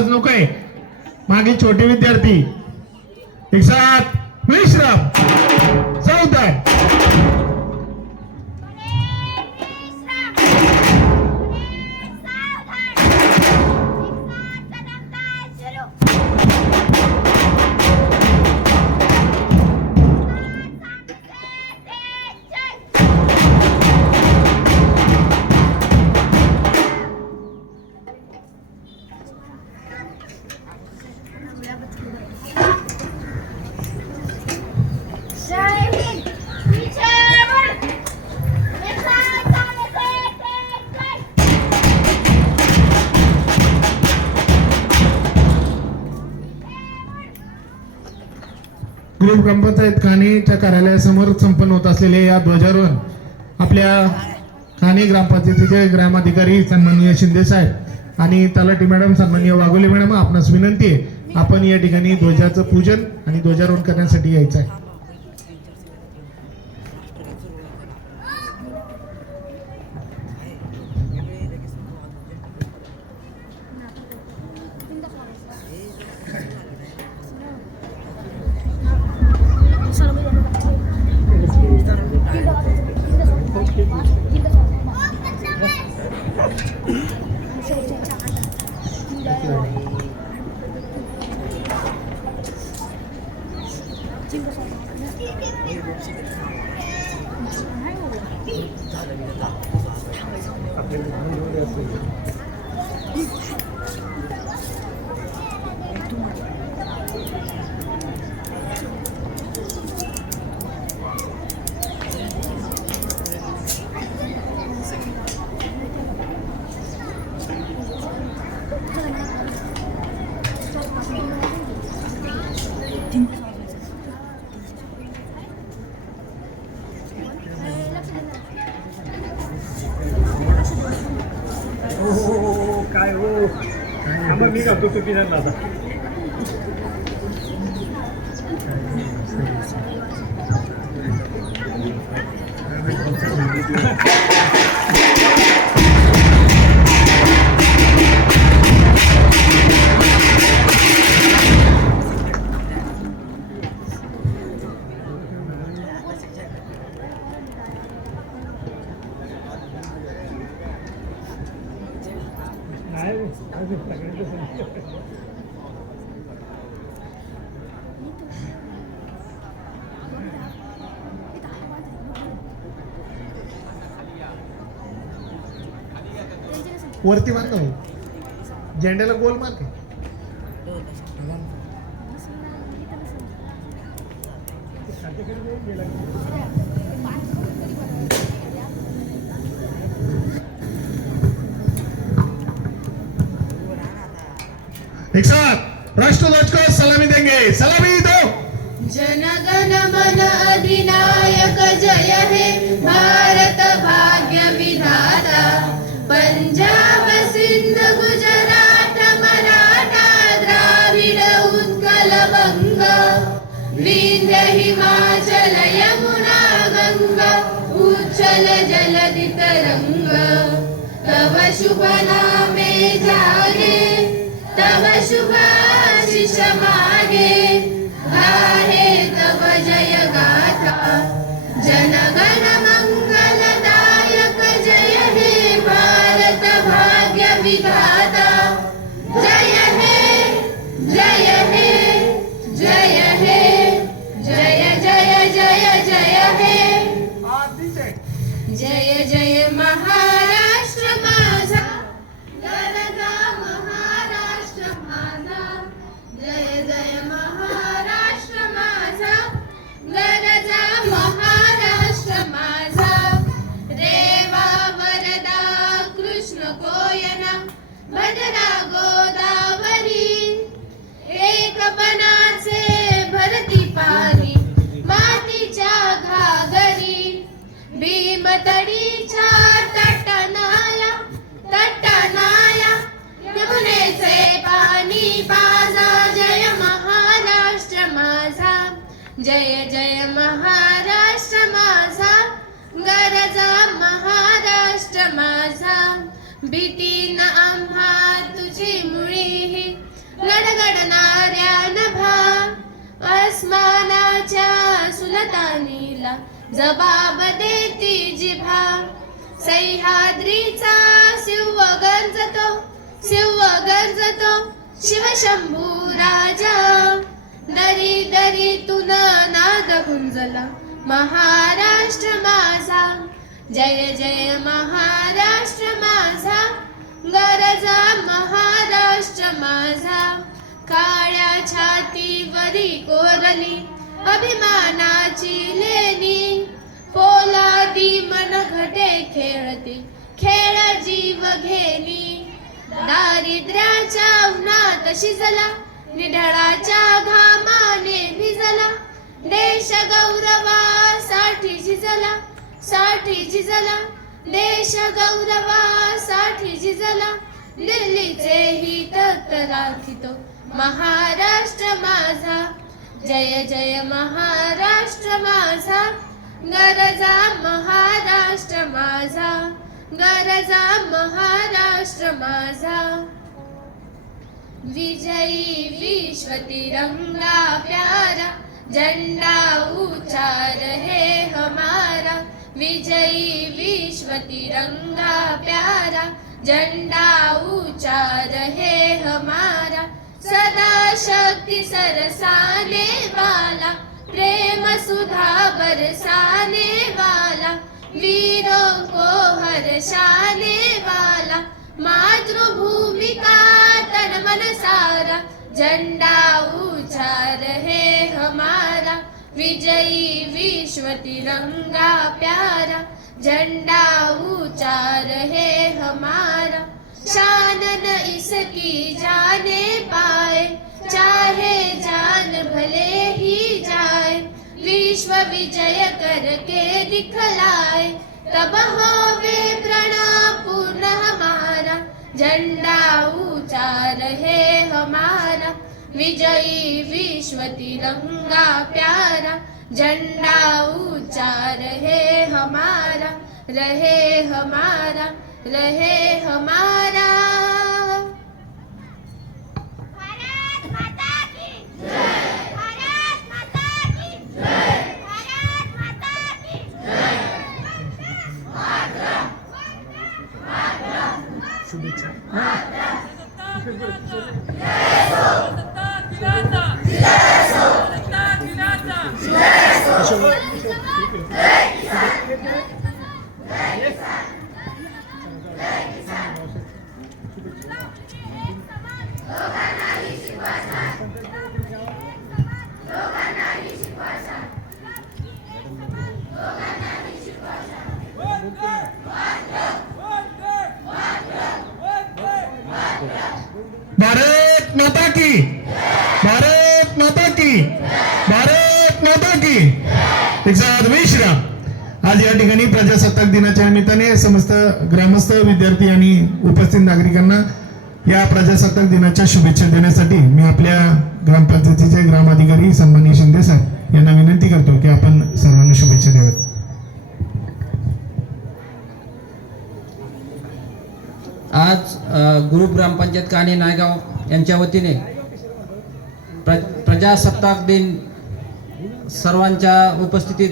आवाज नकोय. मागे छोटे विद्यार्थी एक साथ विश्राम सावधान. ग्रुप ग्रामपंचायत खाणीच्या कार्यालयासमोर संपन्न होत असलेले या ध्वजारोहण आपल्या खाणी ग्रामपंचायतीचे ग्रामाधिकारी सन्माननीय शिंदे साहेब आणि तलाठी मॅडम सन्माननीय वाघोले मॅडम आपणास विनंती आहे आपण या ठिकाणी ध्वजाचं पूजन आणि ध्वजारोहण करण्यासाठी यायचं आहे. काय हो आम्हाला मी घालतो तू पिणार आता. वरती बांध झेंड्याला गोल मार के एक साथ राष्ट्रध्वज को सलामी देंगे. सलामी दो. जनगण मन अधिनायक जय हे भारत भाग्य विधाता. पंजाब सिंध गुजरात मराठा द्राविड उत्कल बंग. विंध्य हिमाचल यमुना गंगा उच्चल जलधि तरंग. तव शुभ नामे जागे तव शुभ आशीष मागे. गाहे तव जय गाथा जनगण मंगलदायक जय हे भारत भाग्य विधाता. जय हे जय हे जय हे जय जय जय जय हे. जय जय महाराष्ट्र माझा गरजा महाराष्ट्र माझा. जय जय महाराष्ट्र माझा गरजा महाराष्ट्र माझा. रेवा वरदा कृष्ण कोयना भद्रा गोदावरी. एक बनाचे भरती पारी मातीच्या घागरी. भीमतडीच्या तटनाया तटनाया यमुनेचे पाणी पाजा. जय महाराष्ट्र माझा जय जय महाराष्ट्र माझा गरजा महाराष्ट्र माझा. भीती न आम्हा तुझी मुळी चढणाऱ्या नभा अस्मानाच्या सुलतानीला जबाब देती जिभा सह्याद्रीचा शिव गरजतो शिवशंभू राजा दरी दरीतून नाद गुंजला महाराष्ट्र माझा जय जय महाराष्ट्र माझा गरजा महाराष्ट्र माझा काळ्या छातीवरी कोरली अभिमानाची लेणी पोलादी मनघटे खेळते खेळ जीव घेणी दारिद्र्याच्या उन्हात शिजला निढळाच्या घामाने भिजला देश गौरवासाठी झिजला देश गौरवासाठी झिजला दिल्लीचे हित राखितो महाराष्ट्र माझा जय जय महाराष्ट्र माझा गरजा महाराष्ट्र माझा गरजा महाराष्ट्र माझा विजयी विश्व तिरंगा प्यारा झंडा ऊंचा रहे हमारा विजयी विश्व तिरंगा प्यारा झंडा ऊंचा रहे हमारा सदा शक्ति सरसाने वाला प्रेम सुधा बरसाने वाला वीरों को हर्षाने वाला मातृभूमि का तन मन सारा झंडा ऊंचा रहे हमारा विजयी विश्व तिरंगा प्यारा झंडा ऊंचा रहे हमारा शान न इसकी जाने पाए चाहे जान भले ही जाए विश्व विजय करके दिखलाए तब होवे प्रण पूर्ण हमारा झंडा ऊंचा रहे हमारा विजयी विश्व तिरंगा प्यारा झंडा ऊंचा रहे हमारा रहे हमारा रहे हमारा भारत माता की जय भारत माता की जय भारत माता की जय भारत माता की भारत माता की भारत माता की एक साथ विश्राम. आज या ठिकाणी प्रजासत्ताक दिनाच्या निमित्ताने समस्त ग्रामस्थ विद्यार्थी आणि उपस्थित नागरिकांना या प्रजासत्ताक दिनाच्या शुभेच्छा देण्यासाठी मी आपल्या ग्रामपंचायतीचे ग्रामाधिकारी सन्माननीय शिंदे साहेब यांना विनंती करतो की आपण सर्वांना शुभेच्छा द्याव्यात. आज ग्रुप ग्रामपंचायत काणे नायगाव यांच्या वतीने प्रजासत्ताक दिन सर्वांच्या उपस्थितीत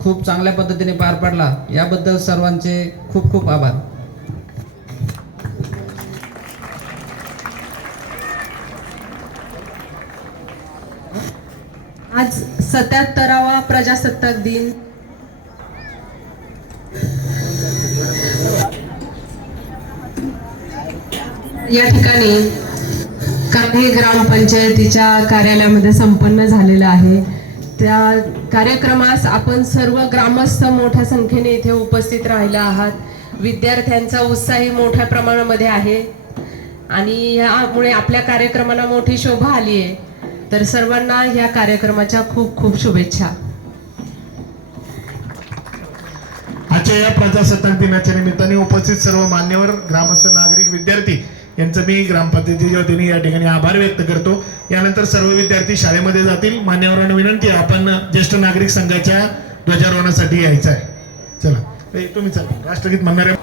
खूप चांगल्या पद्धतीने पार पडला. याबद्दल सर्वांचे खूप खूप आभार. आज 77वा प्रजासत्ताक दिन या ठिकाणी काणे ग्रामपंचायतीच्या कार्यालयामध्ये संपन्न झालेला आहे. त्या कार्यक्रमास आपण सर्व ग्रामस्थ मोठ्या संख्येने इथे उपस्थित राहिला आहात. विद्यार्थ्यांचा उत्साही मोठ्या प्रमाणामध्ये आहे आणि यामुळे आपल्या कार्यक्रमाला मोठी शोभा आली आहे. तर सर्वांना या कार्यक्रमाच्या खूप खूप शुभेच्छा. आजच्या या प्रजासत्ताक दिनाच्या निमित्ताने उपस्थित सर्व मान्यवर ग्रामस्थ नागरिक विद्यार्थी यांचं मी ग्रामपंचायतीच्या वतीने या ठिकाणी आभार व्यक्त करतो. यानंतर सर्व विद्यार्थी शाळेमध्ये जातील. मान्यवरांना विनंती आहे आपण ज्येष्ठ नागरिक संघाच्या ध्वजारोहणासाठी यायचं आहे. चला तुम्ही चला राष्ट्रगीत म्हणणारे